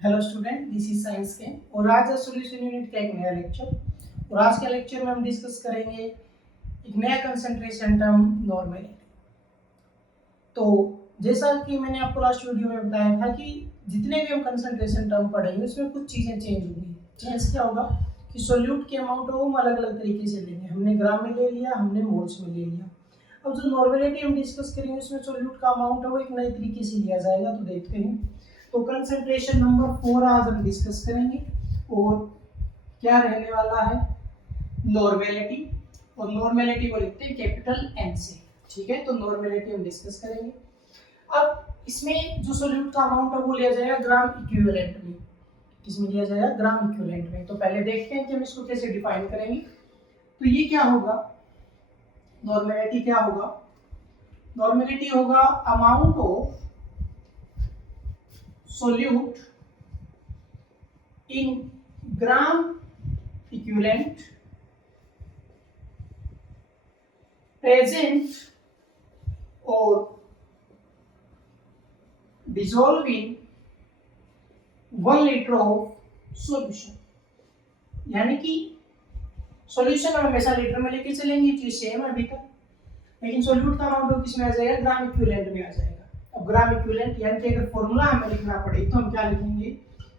Hello student, this is science के और आज सॉल्यूशन यूनिट का एक नया लेक्चर। और आज के लेक्चर में हम डिस्कस करेंगे एक नया कंसंट्रेशन टर्म नॉर्मेलिटी। तो जैसा कि मैंने आपको लास्ट वीडियो में बताया था कि जितने भी हम कंसंट्रेशन टर्म पढ़ेंगे उसमें कुछ चीज़ें चेंज होंगी। चेंज क्या होगा कि सोल्यूट के अमाउंट को हम अलग अलग तरीके से लेंगे। हमने ग्राम में ले लिया, हमने मोल्स में ले लिया। अब जो नॉर्मेलिटी हम डिस्कस करेंगे उसमें सोल्यूट का अमाउंट है वो एक नए तरीके से लिया जाएगा। तो देखते हैं। तो कंसंट्रेशन नंबर 4 आज हम डिस्कस करेंगे और क्या रहने वाला है, नॉर्मेलिटी। और नॉर्मेलिटी को लिखते हैं कैपिटल एन से। ठीक है, तो नॉर्मेलिटी हम डिस्कस करेंगे। अब इसमें जो सोल्यूट का अमाउंट है वो लिया जाएगा ग्राम इक्विवेलेंट में। किसमें लिया जाएगा? ग्राम इक्विवेलेंट में। तो पहले देखते हैं कि हम इसको कैसे डिफाइन करेंगे। तो ये क्या होगा, नॉर्मेलिटी क्या होगा? नॉर्मेलिटी होगा amount of solute in gram equivalent present or dissolved in 1 liter of solution। यानी कि सॉल्यूशन हम हमेशा लीटर में लेके चलेंगे, चीज सेम है अभी तक, लेकिन सोल्यूट का अमाउंट किस में आ जाएगा? ग्राम इक्विवेलेंट में आ जाएगा। अब ग्राम इक्विवेलेंट यानी कि अगर फॉर्मूला हमें लिखना पड़े तो हम क्या लिखेंगे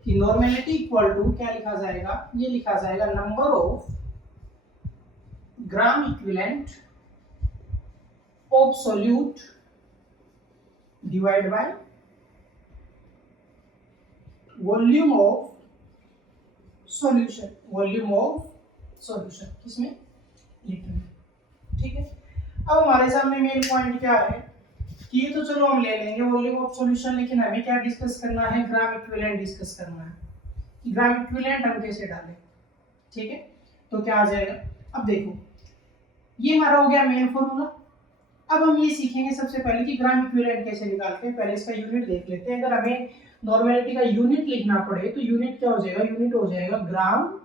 कि नॉर्मेलिटी इक्वल टू क्या लिखा जाएगा? ये लिखा जाएगा number of gram equivalent of solute divide by volume of solution. Volume of solution किसमें? लीटर में। ठीक है, अब हमारे सामने मेन पॉइंट क्या है कि ये तो चलो हम ले लेंगे वॉल्यूम ऑफ सॉल्यूशन, लेकिन हमें क्या डिस्कस करना है? ग्राम इक्विवेलेंट डिस्कस करना है कि ग्राम इक्विवेलेंट हम कैसे डालें। ठीक है, तो क्या आ जाएगा? अब देखो, ये हमारा हो गया मेन फॉर्मूला। अब हम ये सीखेंगे सबसे पहले कि ग्राम इक्विवेलेंट कैसे निकालते हैं। पहले इसका यूनिट देख लेते हैं। अगर हमें नॉर्मेलिटी का यूनिट लिखना पड़े तो यूनिट क्या हो जाएगा? यूनिट हो जाएगा ग्राम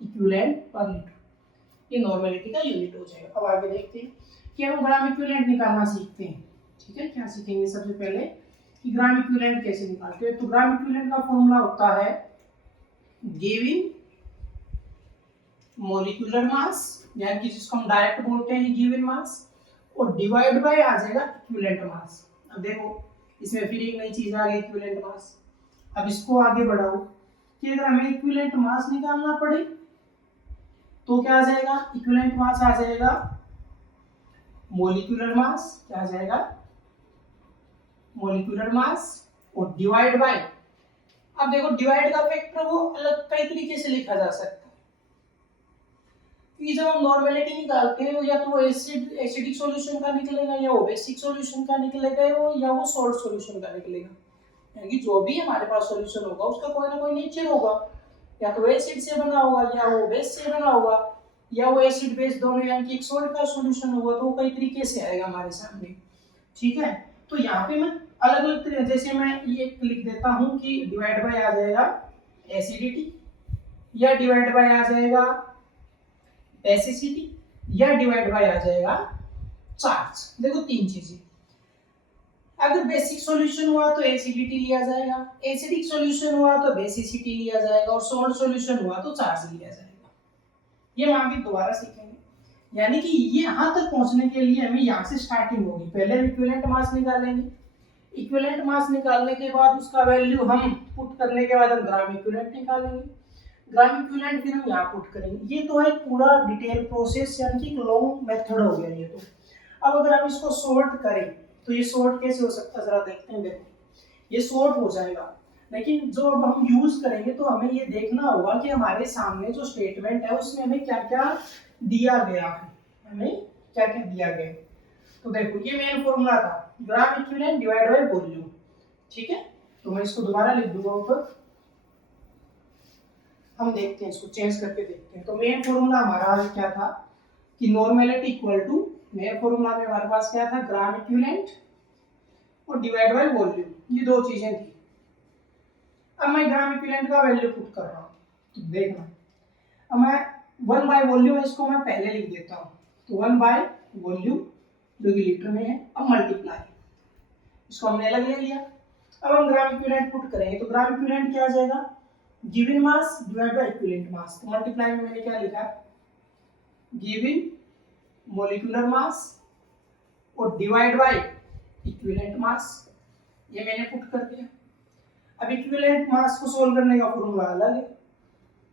इक्विवेलेंट पर लीटर। ये नॉर्मेलिटी का यूनिट हो जाएगा। अब आगे देखते हैं कि हम ग्राम इक्विवेलेंट निकालना सीखते हैं। ठीक है, क्या सीखेंगे सबसे पहले कि ग्राम इक्विवेलेंट कैसे निकालते हैं। तो ग्राम इक्विवेलेंट का फॉर्मूला होता है गिवन मॉलिक्यूलर मास, यानी कि जिसको हम डायरेक्ट बोलते हैं गिवन मास, और डिवाइड बाय आ जाएगा इक्विवेलेंट मास। अब देखो इसमें फिर एक नई चीज आ गई, इक्विवेलेंट मास। अब इसको आगे बढ़ाओ कि अगर हमें इक्विवेलेंट मास निकालना पड़े तो क्या आ जाएगा? इक्विवेलेंट मास आ जाएगा मॉलिक्यूलर मास। क्या आ जाएगा? मॉलिक्यूलर मास और डिवाइड बाय। अब देखो डिवाइड का फैक्टर वो अलग कई तरीके से लिखा जा सकता है। कि जब हम नॉर्मेलिटी निकालते हैं या तो वो एसिडिक सॉल्यूशन का निकलेगा, या वो बेसिक सॉल्यूशन का निकलेगा, या वो सॉल्ट सॉल्यूशन का निकलेगा। यानी जो भी हमारे पास सॉल्यूशन होगा उसका कोई ना कोई नेचर होगा, या तो एसिड से बना होगा, या वो बेस से बना होगा, या वो एसिड बेस दोनों यानी कि एक सॉल्ट का सॉल्यूशन होगा। तो वो कई तरीके से आएगा हमारे सामने। ठीक है, तो यहाँ पे मैं अलग अलग तरीके, जैसे मैं ये लिख देता हूँ कि डिवाइड बाय आ जाएगा एसिडिटी, या डिवाइड बाय आ जाएगा बेसिसिटी, या डिवाइड बाय आ जाएगा चार्ज। देखो तीन चीजें। अगर बेसिक सॉल्यूशन हुआ तो एसिडिटी लिया जाएगा, एसिडिक सॉल्यूशन हुआ तो बेसिसिटी लिया जाएगा, और सॉल्ट सॉल्यूशन हुआ तो चार्ज लिया जाएगा। ये हम भी दोबारा सीखेंगे। यानी कि ये यहां तक पहुंचने के लिए हमें यहां से स्टार्टिंग होगी। पहले हम इक्विवेलेंट मास निकालेंगे, इक्विवेलेंट मास निकालने के बाद उसका वैल्यू हम पुट करने के बाद हम ग्राम इक्विवेलेंट निकालेंगे, ग्राम इक्विवेलेंट फिर हम यहाँ पुट करेंगे। ये तो है पूरा डिटेल प्रोसेस, यानी कि लॉन्ग मेथड हो गया ये तो। अब अगर हम इसको सॉर्ट करें तो ये सॉर्ट कैसे हो सकता है, जरा देखते हैं। देखो ये सॉर्ट हो जाएगा, लेकिन जो अब हम यूज करेंगे तो हमें ये देखना होगा कि हमारे सामने जो स्टेटमेंट है उसमें हमें क्या क्या दिया गया है, हमें क्या क्या दिया गया है। तो देखो ये मेन फॉर्मूला था gram equivalent divide by volume. ठीक है, तो मैं इसको दोबारा लिख दूंगा ऊपर। हम देखते हैं, इसको चेंज करके देखते हैं। तो मेन फॉर्मूला हमारा क्या था कि normality equal to, main formula में हमारे पास क्या था? ग्राम इक्विवेलेंट और डिवाइड बाय वॉल्यूम, ये दो चीजें थी। अब मैं ग्राम इक्विवेलेंट का वैल्यू पुट कर रहा हूँ, तो देखना। अब मैं 1 बाय वॉल्यूम, इसको मैं पहले लिख देता हूँ। तो 1 बाय वॉल्यूम जो कि लीटर में है। अब मल्टीप्लाई, इसको हमने अलग ले लिया। अब हम ग्राम इक्विवेलेंट पुट करेंगे, तो ग्राम इक्विवेलेंट क्या आ जाएगा, given mass divide by equivalent mass. तो मल्टीप्लाई में मैंने क्या लिखा, गिवन मोलिकुलर मास और डिवाइड बाय इक्विवेलेंट मास, ये मैंने पुट कर दिया। अब इक्विवेलेंट मास को सोल्व करने का फॉर्मूला अलग है,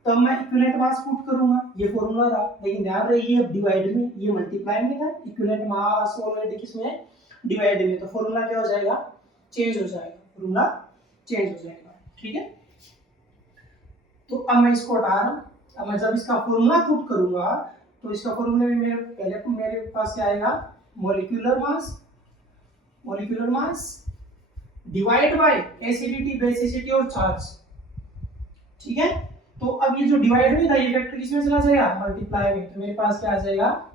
तब मैं इक्विवेलेंट मास पुट करूंगा, ये फॉर्मूला रहा, लेकिन ध्यान रहे ये डिवाइड में, ये मल्टीप्लाई में था, इक्विवेलेंट मास ऑलरेडी किसमें, डिवाइड में, तो फॉर्मूला क्या हो जाएगा, चेंज हो जाएगा, फॉर्मूला चेंज हो जाएगा। ठीक है, तो अब मैं इसको हटा रहा हूं। अब मैं जब इसका फॉर्मूला पुट करूंगा तो इसका फॉर्मूले में मेरे पास क्या आएगा, molecular mass divide bye acidity, basicity और चार्ज। ठीक है, तो अब ये जो डिवाइड में था ये फैक्टर किसमें चला जाएगा, मल्टीप्लाई में, तो मेरे पास क्या आ जाएगा,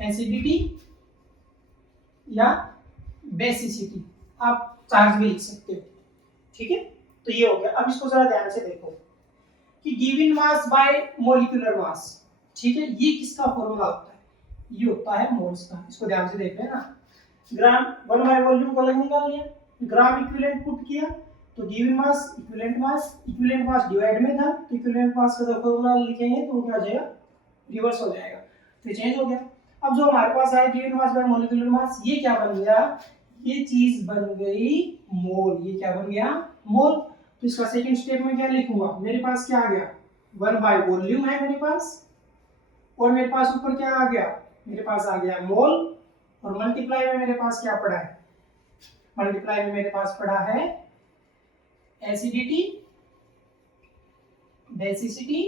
एसिडिटी या बेसिसिटी, आप चार्ज भी लिख सकते हो। ठीक है, तो ये हो गया। अब इसको जरा ध्यान से देखो कि गिवन मास बाय मोलिकुलर मास, ठीक है, ये किसका फॉर्मूला होता है, ये होता है मोल्स का। इसको ध्यान से देख रहे हैं ना, ग्राम 1 बाय वॉल्यूम को अलग निकाल लिया, ग्राम इक्विवेलेंट पुट किया, तो given mass equivalent mass divide में था, तो इक्विवेलेंट मास का जब फॉर्मूला लिखेंगे तो वो क्या हो जाएगा, रिवर्स हो जाएगा, तो चेंज हो गया। अब जो हमारे पास आया गिवन मास बाय मोलिकुलर मास, ये क्या बन गया, ये चीज बन गई मोल, ये क्या बन गया, मोल। तो इसका सेकंड स्टेप में क्या लिखूंगा, मेरे पास क्या आ गया, 1 बाय वॉल्यूम है मेरे पास, और मेरे पास ऊपर क्या आ गया, मेरे पास आ गया मोल, और मल्टीप्लाई में मेरे पास क्या पड़ा है, मल्टीप्लाई में मेरे पास पड़ा है एसिडिटी, बेसिसिटी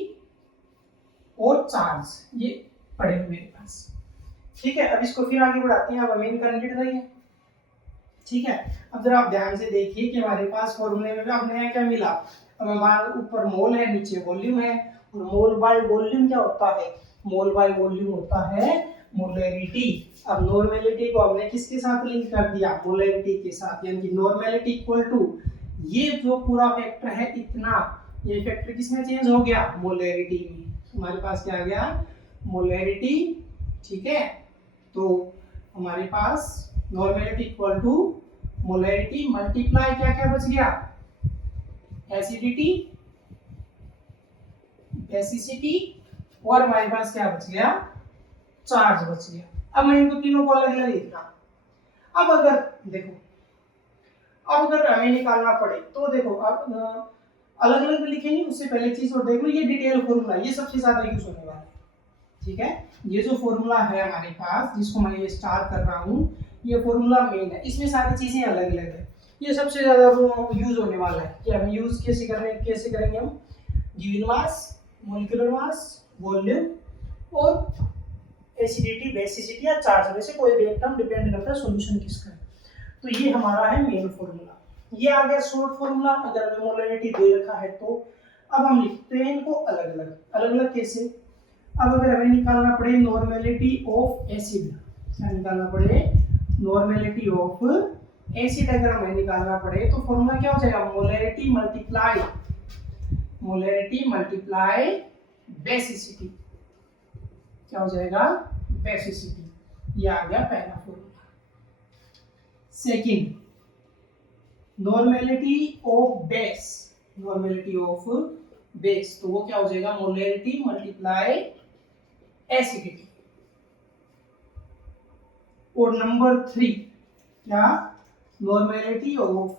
और चार्ज, ये पड़े हुए मेरे पास। ठीक है, अब इसको फिर आगे बढ़ाते हैं। अब हमें इनका रिलेटेड रही है। ठीक है, अब जरा आप ध्यान से देखिए कि हमारे पास फॉर्मूले में अब नया क्या मिला, अब हमारे ऊपर मोल है, नीचे वॉल्यूम है, और मोल बाय वॉल्यूम क्या होता है, मोल बाय वॉल्यूम होता है मोलैरिटी। अब नॉर्मेलिटी को हमने किसके साथ लिंक कर दिया, मोलैरिटी के साथ, यानी कि नॉर्मेलिटी इक्वल टू ये जो पूरा फैक्टर है इतना, ये फैक्टर किसमें चेंज हो गया, मोलैरिटी में। हमारे पास क्या आ गया, मोलैरिटी। ठीक है, तो हमारे पास normality equal to molarity multiply क्या क्या बच गया, एसिडिटी, बेसिसिटी, और हमारे पास क्या बच गया, चार्ज बच गया। अब मैं इनको तीनों को अलग अलग लिख रहा। अब अगर देखो, अब अगर हमें निकालना पड़े तो देखो, अब अलग अलग लिखेंगे, उससे पहले चीज और देख लो, ये डिटेल फॉर्मूला, ये सबसे ज्यादा यूज होने वाला है। ठीक है, ये जो फॉर्मूला है हमारे पास, जिसको मैं ये स्टार कर रहा हूँ, ये फॉर्मूला मेन है, इसमें सारी चीजें अलग अलग है, ये सबसे ज्यादा यूज होने वाला है। कि हम यूज कैसे करेंगे हम, given mass, molecular mass, volume और एसिडिटी, बेसिसिटी या चार्ज में से कोई भी एक टर्म, डिपेंड करता है सॉल्यूशन किसका है। तो ये हमारा है मेन फॉर्मूला। ये आ गया शॉर्ट फॉर्मूला, अगर हमें मोलैरिटी दे रखा है तो। अब हम लिखते हैं इनको अलग अलग कैसे। अब अगर हमें निकालना पड़े नॉर्मेलिटी ऑफ एसिड, क्या निकालना पड़े, नॉर्मेलिटी ऑफ एसिड अगर हमें निकालना पड़े तो फॉर्मूला क्या हो जाएगा, मोलैरिटी मल्टीप्लाई बेसिसिटी, क्या हो जाएगा, बेसिसिटी। ये आ गया पहला formula. Second, normality of base, तो वो क्या हो जाएगा, मोलैरिटी मल्टीप्लाई एसिडिटी। और नंबर 3 क्या, नॉर्मेलिटी ऑफ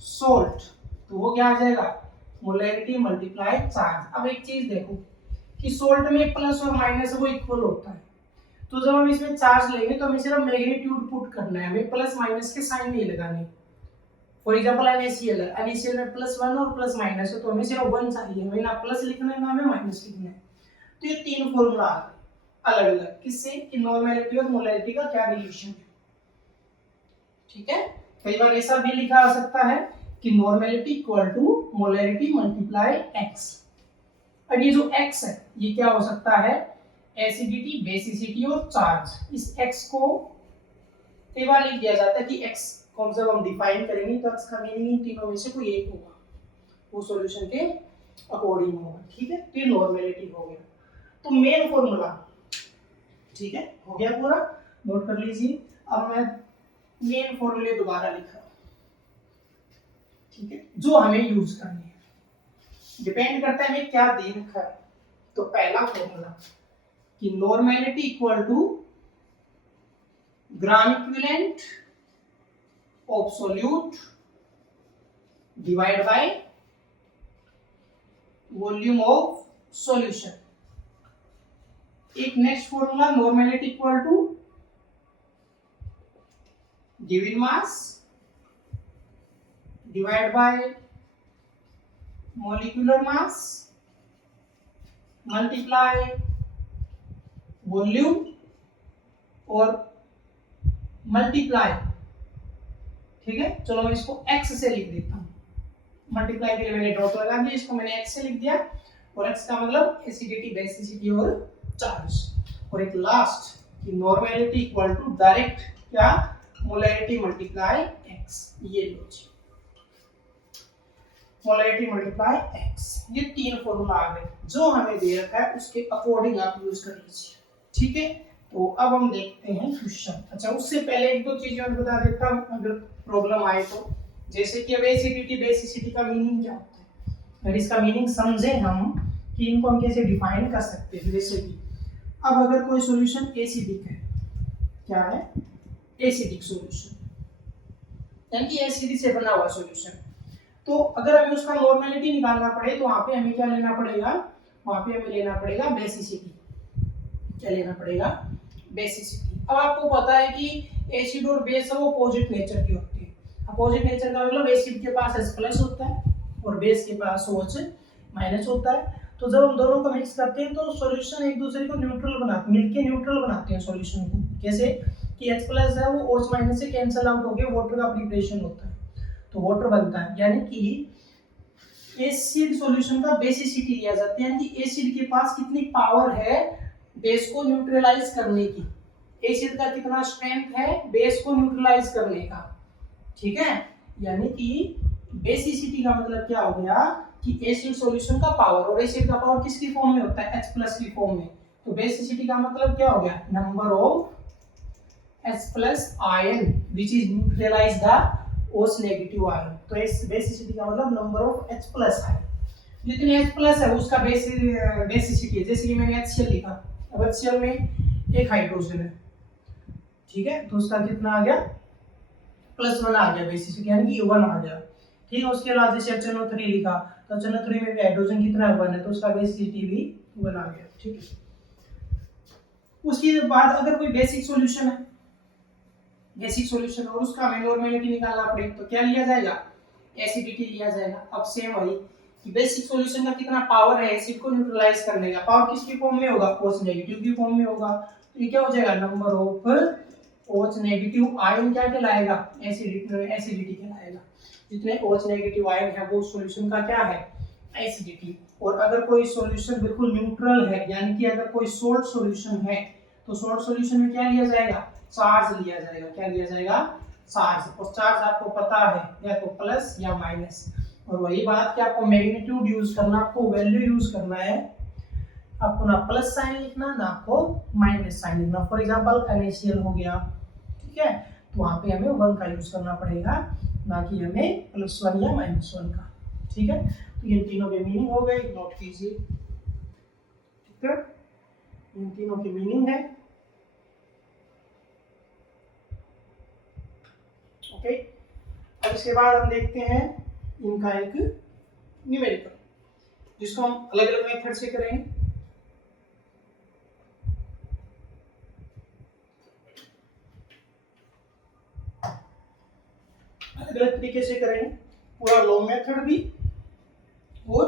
सॉल्ट, तो वो क्या आ जाएगा, मोलैरिटी मल्टीप्लाई चार्ज। अब एक चीज देखो कि सॉल्ट में प्लस और माइनस वो इक्वल होता है, तो जब हम इसमें चार्ज लेंगे तो हमें सिर्फ मैग्नीट्यूड पुट करना है, हमें प्लस माइनस के साइन नहीं लगाने। फॉर एग्जांपल NaCl में +1 और प्लस माइनस है, तो हमें सिर्फ 1 चाहिए, हमें ना प्लस लिखना है ना हमें माइनस लिखना है। तो ये तीन फॉर्मूला आ गए अलग अलग, किससे, कि नॉर्मेलिटी और मोलैरिटी का क्या रिलेशन है। ठीक है, कई बार ऐसा भी लिखा आ सकता है कि normality equal to molarity multiply x। अब ये जो x है ये क्या हो सकता है, एसिडिटी, बेसिसिटी और चार्ज। इस x को कई बार लिख दिया जाता है कि x को जब हम डिफाइन करेंगे तो x का मीनिंग इन तीनों में से कोई एक होगा, वो सॉल्यूशन के अकॉर्डिंग होगा। ठीक है, तो ये नॉर्मेलिटी हो गया। तो मेन फॉर्मूला, ठीक है, हो गया पूरा, नोट कर लीजिए। अब मैं मेन फॉर्मूले दोबारा लिख रहा हूं। ठीक है, जो हमें यूज करनी है, डिपेंड करता है हमें क्या दे रखा है। तो पहला फॉर्मूला कि normality equal to gram equivalent of solute divide by volume of solution. एक next formula normality equal to given mass divide by molecular mass multiply volume और मल्टीप्लाई, ठीक है। चलो मैं इसको x से लिख देता हूँ, मल्टीप्लाई के लिए मैंने डॉट लगा दिया, इसको मैंने x से लिख दिया, और x का मतलब एसिडिटी, बेसिसिटी और चार्ज। और एक लास्ट कि नॉर्मेलिटी इक्वल टू डायरेक्ट क्या मोलैरिटी मल्टीप्लाई x, ये लो मोलैरिटी मल्टीप्लाई x। ये तीन फॉर्मूला आ गए, जो हमें दे रखा है उसके अकॉर्डिंग आप यूज कर लीजिए, ठीक है। तो अब हम देखते हैं क्वेश्चन। अच्छा, उससे पहले एक दो चीजें और बता देता हूँ अगर प्रॉब्लम आए तो। जैसे कि अब एसिडिटी बेसिसिटी का मीनिंग क्या होता है, अगर इसका मीनिंग समझे हम कि इनको हम कैसे डिफाइन कर सकते हैं। जैसे कि अब अगर कोई सॉल्यूशन एसिडिक है, क्या है एसिडिक सॉल्यूशन, यानी कि एसिड से बना हुआ सॉल्यूशन, तो अगर हमें उसका नॉर्मेलिटी निकालना पड़े तो वहां पे हमें क्या लेना पड़ेगा, वहां पे हमें लेना पड़ेगा बेसिसिटी। क्या लेना पड़ेगा, बेसिसिटी। अब आपको पता है कि एसिड और बेस है वो अपोजिट नेचर की होती है। अपोजिट नेचर का मतलब एसिड के पास H+ होता है और बेस के पास OH- होता है। तो जब हम दोनों को मिक्स करते हैं तो सॉल्यूशन एक दूसरे को न्यूट्रल बनाते हैं, मिलके न्यूट्रल बनाते हैं सॉल्यूशन को। कैसे कि H+ है वो OH- से कैंसिल आउट होकर वाटर का प्रिपरेशन होता है, तो वाटर बनता है। यानी कि एसिड सॉल्यूशन का बेसिसिटी लिया जाता है, यानी कि एसिड के पास कितनी पावर है बेस को न्यूट्रलाइज करने की, एसिड का कितना स्ट्रेंथ है बेस को न्यूट्रलाइज करने का, ठीक है। यानी कि बेसिसिटी का मतलब क्या हो गया कि एसिड सॉल्यूशन का पावर, और एसिड का पावर किसकी फॉर्म में होता है, H+ की फॉर्म में। तो बेसिसिटी का मतलब क्या हो गया, number of H+ ion which is neutralize the OH- ion. तो इस बेसिसिटी का मतलब नंबर ऑफ H+ आयन, जितने H+ है उसका बेसिसिटी है। जैसे कि मैंने HCl लिखा, अब HCl में एक हाइड्रोजन है, ठीक है, तो उसका कितना आ गया, +1 आ गया बेसिसिटी, यानी कि 1 आ गया, ठीक है। उसके बाद जैसे HNO3 लिखा, तो HNO3 में भी हाइड्रोजन कितना है, 1 है, तो उसका बेसिसिटी भी 1 आ गया, ठीक है। उसके बाद अगर कोई बेसिक सॉल्यूशन है, बेसिक सॉल्यूशन और उसका हमें नॉर्मेलिटी निकालना पड़े तो क्या लिया जाएगा, एसिडिटी लिया जाएगा। अब सेम वही कि बेसिक सॉल्यूशन का कितना पावर है एसिड को न्यूट्रलाइज करने का, पावर किसकी फॉर्म में होगा, OH- की फॉर्म में होगा। तो ये क्या हो जाएगा, नंबर ऑफ OH- आयन क्या कहलाएगा, एसिडिटी कहलाएगा। जितने OH- आयन है वो सॉल्यूशन का क्या है, एसिडिटी। और अगर कोई सॉल्यूशन बिल्कुल न्यूट्रल है, यानी कि अगर कोई सोल्ट सॉल्यूशन है, तो सोल्ट सॉल्यूशन में क्या लिया जाएगा, चार्ज लिया जाएगा। क्या लिया जाएगा, चार्ज। और चार्ज आपको पता है या तो प्लस या माइनस, और वही बात कि आपको मैग्नीट्यूड यूज करना, आपको वैल्यू यूज करना है, आपको ना प्लस साइन लिखना ना आपको माइनस साइन लिखना। फॉर एग्जांपल NaCl हो गया, ठीक है, तो वहां पे हमें 1 का यूज करना पड़ेगा, ना कि हमें +1 या -1 का, ठीक है। तो इन तीनों के मीनिंग हो गए, नोट कीजिए, ठीक है, इन तीनों के मीनिंग है, ओके। अब इसके बाद हम देखते हैं इनका एक न्यूमेरिकल, जिसको हम अलग अलग मेथड से करेंगे। अलग अलग तरीके से करेंगे, पूरा लॉन्ग मेथड भी और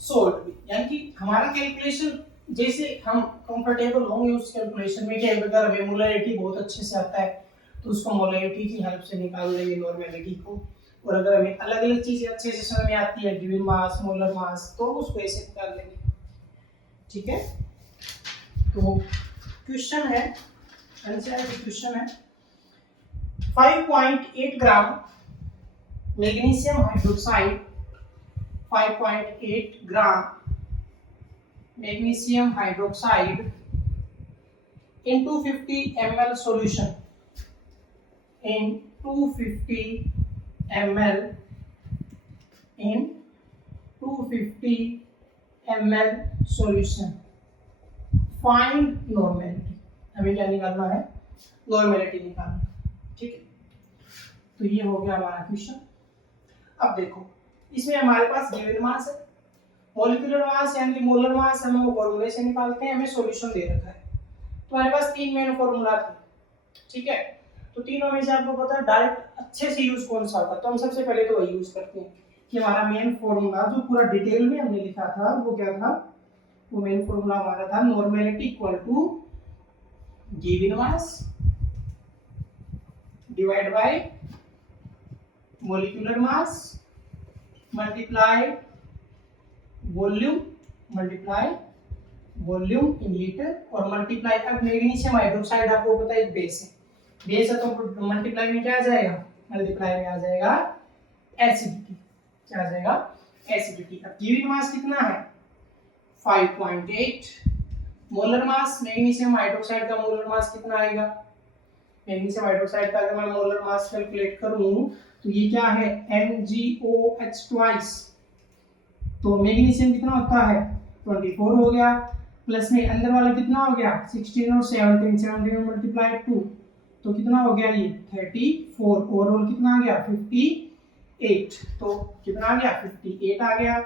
शॉर्ट भी। यानी कि हमारा कैलकुलेशन जैसे हम कंफर्टेबल होंगे उस कैलकुलेशन में, कि अगर हमें मोलैरिटी बहुत अच्छे से आता है तो उसको मोलैरिटी की हेल्प से निकाल लेंगे नॉर्मेलिटी को, और अगर हमें अलग अलग चीजें अच्छे से समझ में आती है, गिवन मास, मोलर मास, तो उसको ऐसे निकाल लेंगे, ठीक है। तो क्वेश्चन है, एनसीईआरटी क्वेश्चन है, 5.8 gram magnesium hydroxide, 5.8 gram magnesium hydroxide in 250 ml solution, in 250 ml in 250 ml solution, find normality. हमें क्या निकालना है? नॉर्मेलिटी निकालना है, ठीक है। तो ये हो गया हमारा क्वेश्चन। अब देखो, इसमें हमारे पास गिवन मास है, मॉलिक्यूलर मास यानी कि मोलर मास हम वो फॉर्मूले से निकालते हैं, हमें सॉल्यूशन दे रखा है। तो हमारे पास तीन मेन फॉर्मूला थे, ठीक है। तो तीनों में से आपको पता है डायरेक्ट अच्छे से यूज कौन सा होता है, तो हम सबसे पहले तो वही यूज करते हैं कि हमारा मेन फॉर्मूला जो पूरा डिटेल में हमने लिखा था वो क्या था? वो मेन फॉर्मूला हमारा था normality equal to given mass divide by molecular mass multiply volume in litre और मल्टीप्लाई, अब मैग्नीशियम हाइड्रोक्साइड आपको पता है एक बेस है, बेस है तो मल्टीप्लाई में क्या आ जाएगा? मल्टीप्लाई में आ जाएगा एसिडिटी। क्या आ जाएगा? एसिडिटी। अब गिवन मास कितना है? 5.8। मोलर मास मैग्नीशियम हाइड्रोक्साइड का मोलर मास कितना आएगा? मैग्नीशियम हाइड्रोक्साइड का अगर मैं मोलर मास कैलकुलेट करूं तो ये क्या है? MgOH twice. तो मैग्नीशियम कितना होता है? 24 हो गया, प्लस में अंदर वाला कितना हो गया? 16 और 17 में मल्टीप्लाई 2 तो कितना हो गया? ये 34। ओवरऑल कितना आ गया? 58। तो कितना आ गया? 58 आ गया।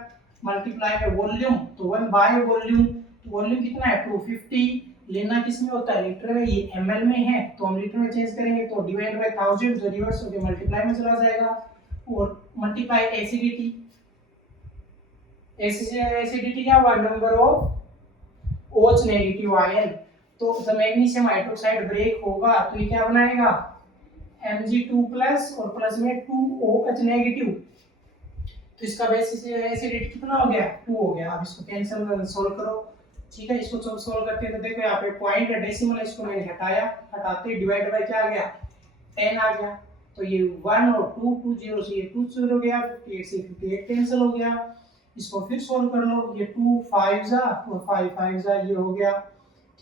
मल्टीप्लाई में वॉल्यूम, तो 1 बाय वॉल्यूम, तो वॉल्यूम कितना है? 250। लेना किस में होता है? लीटर में। ये ml में है तो हम लीटर में चेंज करेंगे, तो डिवाइड बाय 1000 जो रिवर्स होके मल्टीप्लाई में चला जाएगा। और मल्टीप्लाई एसिडिटी, एसिडिटी क्या हुआ? Number of OH negative ion. तो जब मैग्नीशियम हाइड्रोक्साइड ब्रेक होगा तो ये क्या बनाएगा? Mg2 प्लस और प्लस में 2OH नेगेटिव। तो इसका बेसिस एसिडिटी कितना हो गया? 2 हो गया। अब इसको कैंसिल सॉल्व करो, ठीक है। इसको जब सॉल्व करते हैं तो देखो यहाँ पे पॉइंट है, डेसिमल, इसको मैंने हटाया, हटाते डिवाइड बाय क्या आ गया? 10 आ गया। तो ये 1 और 2, 2 0 से ये 2 0 हो गया, 58 से 58 कैंसिल हो गया। इसको फिर सॉल्व कर लो, ये 2 5 जा और 5 5 जा, ये हो गया,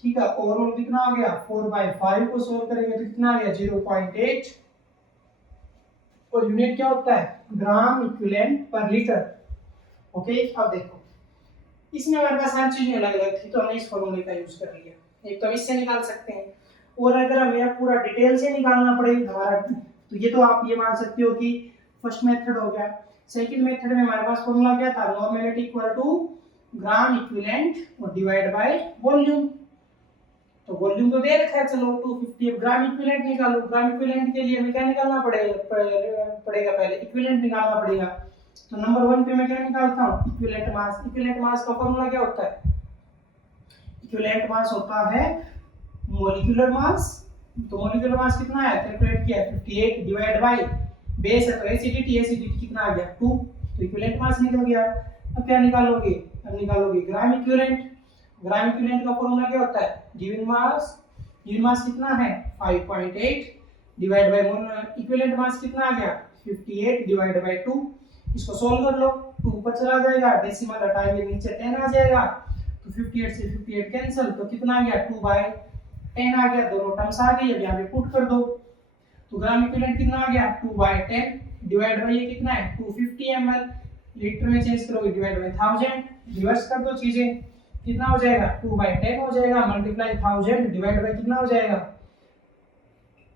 ठीक है। ओवरऑल कितना आ गया? 4/5 को सॉल्व करेंगे तो कितना आ गया? 0.8। और यूनिट क्या होता है? ग्राम इक्विवेलेंट पर लीटर। ओके। अब देखो इसमें हमारे पास हर चीज अलग अलग थी तो हमने इस फॉर्मूले का यूज कर लिया। एक तो इससे निकाल सकते हैं, और अगर हमें पूरा डिटेल से निकालना पड़ेगा हमारा, तो ये तो आप ये मान सकते हो कि फर्स्ट मेथड हो गया। सेकंड मेथड में हमारे पास फॉर्मूला क्या था? Normality equal to gram equivalent और डिवाइड बाय वॉल्यूम। तो वॉल्यूम तो दे रखा है, चलो 250। अब ग्राम इक्विवेलेंट निकालो। ग्राम इक्विवेलेंट के लिए हमें क्या निकालना पड़ेगा? पहले इक्विवेलेंट निकालना पड़ेगा। तो नंबर 1 पे मैं क्या निकालता हूँ? Equivalent mass. इक्विवेलेंट मास का फॉर्मूला क्या होता है? इक्विवेलेंट मास होता है मॉलिक्यूलर मास। तो मॉलिक्यूलर मास कितना है? कैलकुलेट किया 58 डिवाइड बाय बेस है तो एसिडिटी, एसिडिटी कितना आ गया? 2। तो इक्विवेलेंट मास निकल गया। अब क्या निकालोगे? अब निकालोगे ग्राम इक्विवेलेंट। ग्राम इक्विवेलेंट का फॉर्मूला क्या होता है? Given mass. गिवन मास कितना है? 5.8 डिवाइड बाय इक्विवेलेंट मास कितना आ गया? 58 डिवाइड बाय 2। इसको सॉल्व कर लो, 2 ऊपर चला जाएगा, डेसिमल हटाएंगे नीचे 10 आ जाएगा। तो 58 से 58 कैंसिल, तो कितना आ गया? 2/10 आ गया। दोनों टर्म्स आ गई। अब यहाँ पे पुट कर दो, तो ग्राम इक्विवेलेंट कितना आ गया? 2/10 डिवाइड बाय ये कितना है? 250 ml। लीटर में चेंज करोगे डिवाइड बाय 1000, रिवर्स कर दो चीजें, कितना हो जाएगा? 2/10 हो जाएगा। मल्टीप्लाई 1000 डिवाइड बाय कितना हो जाएगा?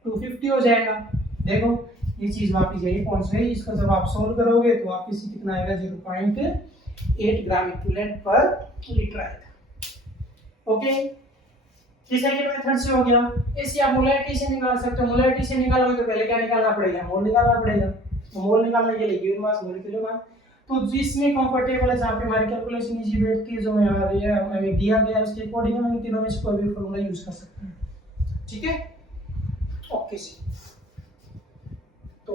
250 हो जाएगा। देखो ये चीज वापस यही पहुंच गई। इसको जब आप सोल्व करोगे तो वापस कितना आएगा? 0.8 ग्राम इक्विवेलेंट पर लीटर आएगा। ओके, ये सेकंड मेथड से हो गया। इसे आप मोलैरिटी से निकाल सकते हो। मोलैरिटी से निकालोगे तो पहले क्या निकालना पड़ेगा? मोल निकालना पड़ेगा। तो मोल निकालने के लिए गिवन मास, मोलिकुलर मास, तो जिसमें कंफर्टेबल है, जहां पे हमारी कैलकुलेशन इजी बैठती है, जो हमें दिया गया है उसके अकॉर्डिंग हम इन तीनों में से कोई भी फॉर्मूला यूज कर सकते हैं। ठीक है, ओके जी। तो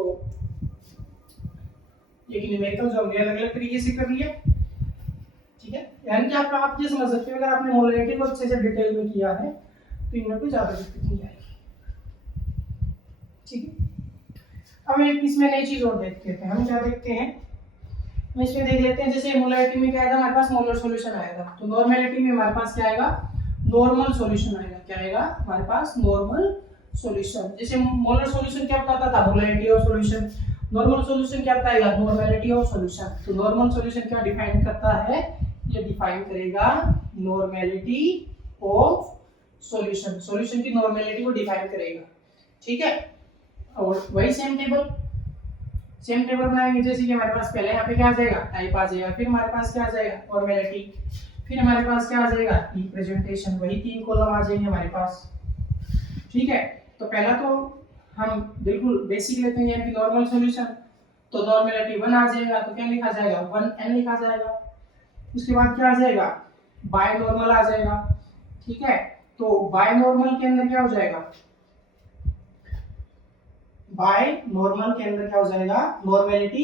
ये न्यूमेरिकल जो हमने अलग अलग तरीके से कर लिया, ठीक है। यानी कि आप ये समझ सकते हो अगर आपने मोलैरिटी को अच्छे से डिटेल में किया है तो इनमें कोई ज्यादा दिक्कत नहीं आएगी। ठीक है, अब एक इसमें नई चीज और देखते हैं। हम क्या देखते हैं? हम इसमें देख लेते हैं, जैसे मोलैरिटी में क्या आएगा? हमारे पास मोलर सॉल्यूशन आएगा। तो नॉर्मेलिटी में हमारे पास क्या आएगा? नॉर्मल सॉल्यूशन आएगा। क्या आएगा हमारे पास? Normal solution. जैसे मोलर सॉल्यूशन क्या बताता था? Molarity of solution. Normal solution क्या बताएगा, नॉर्मेलिटी ऑफ सॉल्यूशन। तो नॉर्मल सॉल्यूशन क्या डिफाइन करता है, ये डिफाइन करेगा नॉर्मेलिटी ऑफ सॉल्यूशन, सॉल्यूशन की नॉर्मेलिटी को डिफाइन करेगा, ठीक है। और वही सेम टेबल बनाएंगे, जैसे कि हमारे पास पहले यहाँ पे क्या आ जाएगा, टाइप आ जाएगा, फिर हमारे पास क्या आ जाएगा, नॉर्मेलिटी, फिर हमारे पास क्या आ जाएगा, रिप्रेजेंटेशन, वही 3 कॉलम आ जाएंगे हमारे पास, ठीक है। तो पहला तो हम बिल्कुल बेसिक लेते हैं, यानी नॉर्मल सॉल्यूशन, तो नॉर्मेलिटी 1 आ जाएगा, तो क्या लिखा जाएगा, 1n लिखा जाएगा। उसके बाद क्या आ जाएगा, बाय नॉर्मल आ जाएगा, ठीक है। तो बाय नॉर्मल के अंदर क्या हो जाएगा, बाय नॉर्मल के अंदर क्या हो जाएगा, नॉर्मेलिटी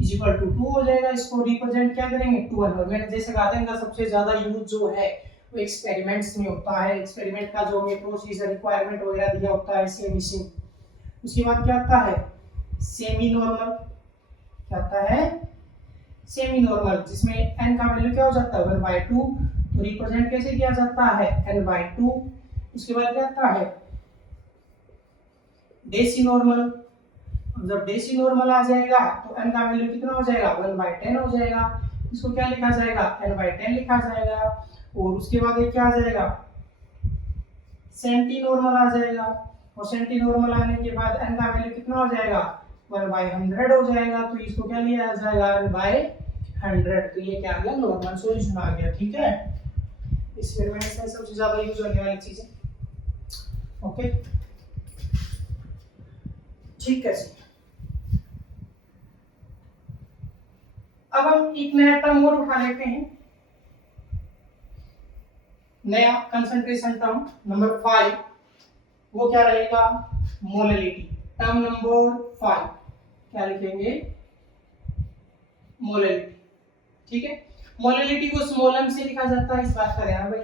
इज इक्वल टू 2 हो जाएगा। इसको रिप्रेजेंट क्या करेंगे, 2n। और मैंने जैसे कहा था, इनका सबसे ज्यादा यूज जो है वो एक्सपेरिमेंट्स में होता है, एक्सपेरिमेंट का जो हमें प्रोसीजर रिक्वायरमेंट वगैरह दिया होता है सेमी सेम। उसके बाद क्या आता है, सेमी नॉर्मल, क्या आता है, सेमी नॉर्मल, जिसमें n का वैल्यू क्या हो जाता है, 1/2, तो रिप्रेजेंट कैसे किया जाता है, n/2। उसके बाद क्या आता है, डेसी नॉर्मल। जब डेसी नॉर्मल आ जाएगा तो n का वैल्यू कितना हो जाएगा, 1/10 हो जाएगा। इसको क्या लिखा जाएगा, n/10 लिखा जाएगा। और उसके बाद एक क्या आ जाएगा, सेंटी नॉर्मल आ जाएगा। और सेंटी नॉर्मल आने के बाद n का वैल्यू कितना हो जाएगा, 1/100 हो जाएगा। तो इसको क्या लिया जाएगा, 1/100। तो ये क्या आ गया, नॉर्मल सॉल्यूशन आ गया, ठीक है। एक्सपेरिमेंट्स में सबसे ज्यादा यूज होने वाली चीजें, ओके, ठीक है। अब हम एक नया टर्म और उठा लेते हैं, नया कंसंट्रेशन टर्म नंबर 5, वो क्या रहेगा, मोलैलिटी। टर्म नंबर 5 क्या लिखेंगे, मोलैलिटी, ठीक है। मोलैलिटी को स्मॉल m से लिखा जाता है, इस बात का ध्यान भाई।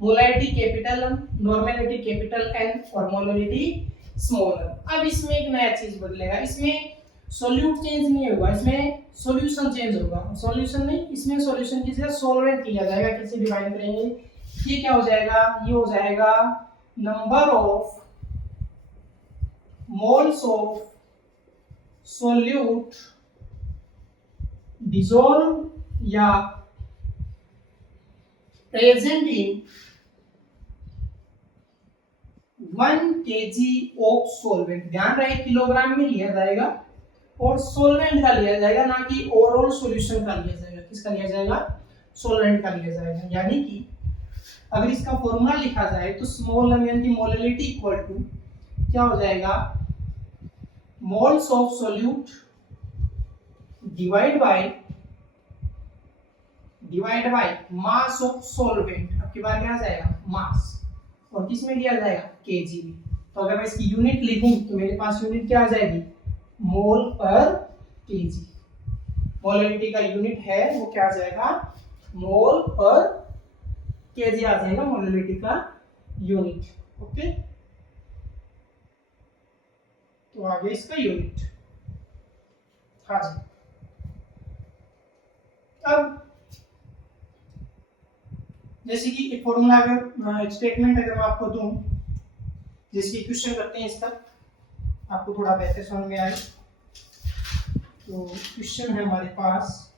Molality capital M, normality capital N और मोलैलिटी स्मॉल m। अब इसमें एक नया चीज बदलेगा, इसमें सॉल्यूट चेंज नहीं होगा, इसमें सॉल्यूशन चेंज होगा। सॉल्यूशन नहीं, इसमें सॉल्यूशन की जगह सॉल्वेंट लिया जाएगा। कैसे डिफाइन करेंगे, ये क्या हो जाएगा, ये हो जाएगा number of moles of solute dissolve या present in 1 kg of solvent. ध्यान रहे किलोग्राम में लिया जाएगा और सॉल्वेंट का लिया जाएगा, ना कि ओवरऑल सॉल्यूशन का लिया जाएगा। किसका लिया जाएगा, सॉल्वेंट का लिया जाएगा। यानी कि अगर इसका फॉर्मूला लिखा जाए तो स्मॉल m यानी कि मोलैलिटी इक्वल टू क्या हो जाएगा, moles of solute divide by mass of solvent. अब की बार क्या आ जाएगा, मास, और किस में लिया जाएगा, केजी में। तो अगर मैं इसकी यूनिट लिखूं तो मेरे पास यूनिट क्या आ जाएगी, मोल पर केजी। मोलैलिटी का यूनिट है वो क्या आ जाएगा, मोल पर केजी आ जाएगा मोलैलिटी का यूनिट, ओके। तो आगे इसका यूनिट, हाँ जी। अब जैसे कि एक फॉर्मूला, अगर एक स्टेटमेंट अगर मैं आपको दूं, जैसे क्वेश्चन करते हैं इसका, आपको थोड़ा बेहतर समझ में आए। तो क्वेश्चन है हमारे पास,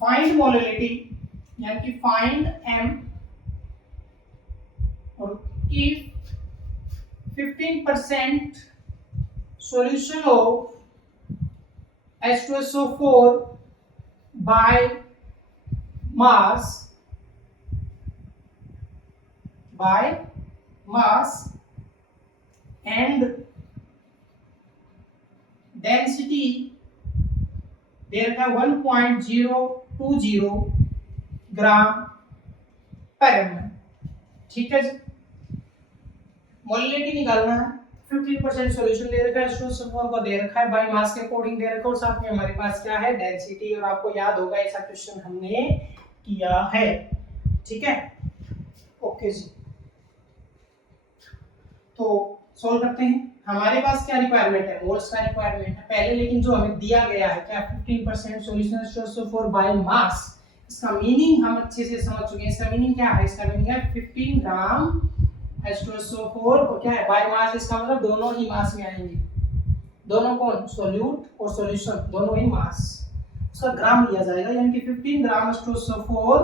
फाइंड मोलैलिटी, यानी कि फाइंड m और if 15% solution of H2SO4 by mass and density there का 1.020 ग्राम पर ml, ठीक है जी। मोलैलिटी निकालना है, 15% सॉल्यूशन दे रखा है, H2SO4 को दे रखा है, बाय मास के अकॉर्डिंग दे रखा है, और साथ में हमारे पास क्या है, डेंसिटी। और आपको याद होगा ऐसा क्वेश्चन हमने किया है, ठीक है, ओके जी। तो सॉल्व करते हैं। हमारे पास क्या रिक्वायरमेंट है, मोल्स का रिक्वायरमेंट है पहले, लेकिन जो हमें दिया गया है क्या, 15% सॉल्यूशन H2SO4 बाय मास, इसका मीनिंग हम अच्छे से समझ चुके हैं। इसका मीनिंग क्या है? इसका मीनिंग है 15 ग्राम H2SO4 और क्या है बाय मास, इसका मतलब दोनों ही मास में आएंगे। दोनों कौन? सोल्यूट और सॉल्यूशन दोनों ही मास, उसका ग्राम लिया जाएगा। यानी कि 15 ग्राम H2SO4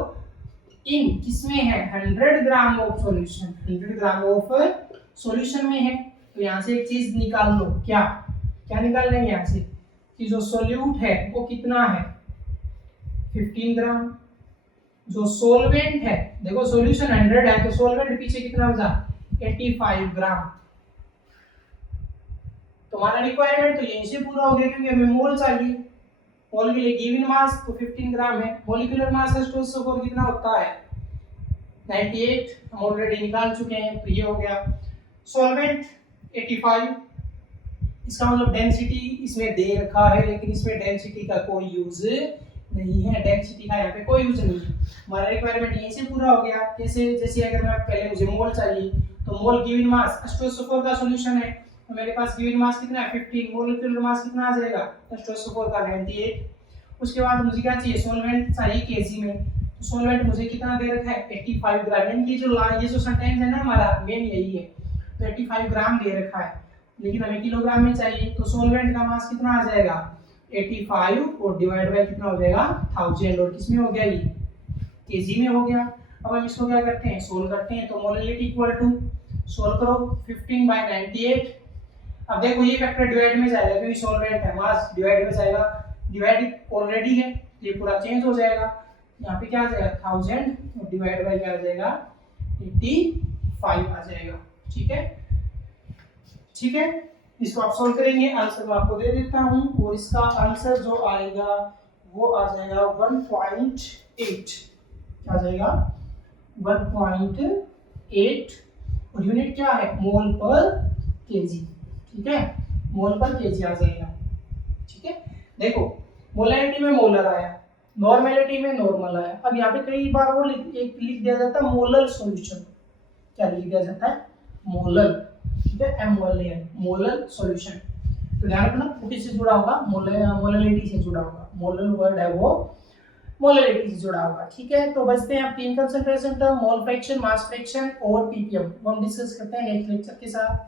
इन किसमें है? 100 gram of solution, 100 gram of solution में है। तो यहाँ से एक चीज निकाल लो, क्या क्या निकाल लेंगे यहाँ से कि जो सोल्यूट है वो कितना है? 15 ग्राम। जो सोलवेंट है, देखो सॉल्यूशन 100 है तो सोलवेंट पीछे कितना बचा? 85 ग्राम। तुम्हारा रिक्वायरमेंट तो यहीं से पूरा हो गया क्योंकि हमें मोल चाहिए। मोल के लिए गिवन मास तो 15 ग्राम है। मोलिकुलर मास H2SO4 कितना होता है? 98, हम ऑलरेडी निकाल चुके हैं, तो ये हो गया। सॉल्वेंट 85, इसका मतलब डेंसिटी इसमें दे रखा है लेकिन इसमें डेंसिटी का कोई यूज नहीं है, डेंसिटी का यहाँ पे कोई यूज नहीं है। हमारा रिक्वायरमेंट यहीं से पूरा हो गया। कैसे? जैसे अगर मैं पहले मुझे मोल चाहिए तो मोल गिवन मास H2SO4 का सॉल्यूशन है तो मेरे पास गिवन मास कितना है? 15। मोलिकुलर मास कितना आ जाएगा H2SO4 का? 98। उसके बाद मुझे क्या चाहिए? सॉल्वेंट चाहिए केजी में, तो सॉल्वेंट मुझे कितना दे रखा है? 85 ग्राम। यानी कि ये जो सेंटेंस है ना हमारा मेन यही है, तो 85 ग्राम दे रखा है लेकिन हमें किलोग्राम में चाहिए। तो सॉल्वेंट का मास कितना आ जाएगा? 85 और डिवाइड बाय कितना हो जाएगा? 1000। और किसमें हो गया? ये केजी में हो गया। अब हम इसको क्या करते हैं? सोल्व करते हैं। तो मोलैलिटी इक्वल टू, सोल्व करो, 15 बाय 98। अब देखो ये फैक्टर डिवाइड में जाएगा क्योंकि सॉल्वेंट है, मास डिवाइड में जाएगा, डिवाइड ऑलरेडी है, ये पूरा चेंज हो जाएगा। यहाँ पे क्या आ जाएगा? 1000 और डिवाइड बाय क्या आ जाएगा? 85 आ जाएगा। ठीक है, ठीक है। इसको आप सोल्व करेंगे, आंसर मैं आपको दे देता हूं और इसका आंसर जो आएगा वो आ जाएगा 1.8। क्या आ जाएगा? 1.8 और यूनिट क्या है? मोल पर केजी। ठीक है, मोल पर केजी आ जाएगा। ठीक है, देखो मोलैलिटी में मोलर आया, नॉर्मेलिटी में नॉर्मल आया। अब यहाँ पे कई बार वो लिख दिया जाता है मोलर सॉल्यूशन। क्या लिख दिया जाता है? मोलर। ठीक है, MOLAR, मोलर सॉल्यूशन। तो ध्यान रखना, किससे जुड़ा होगा? मोलैलिटी से जुड़ा होगा। मोलर वर्ड है वो मोलैलिटी से जुड़ा होगा। ठीक है, तो बचते हैं अब 3 concentration term, mole fraction, mass fraction और ppm। वो हम डिस्कस करते हैं नेक्स्ट लेक्चर के साथ।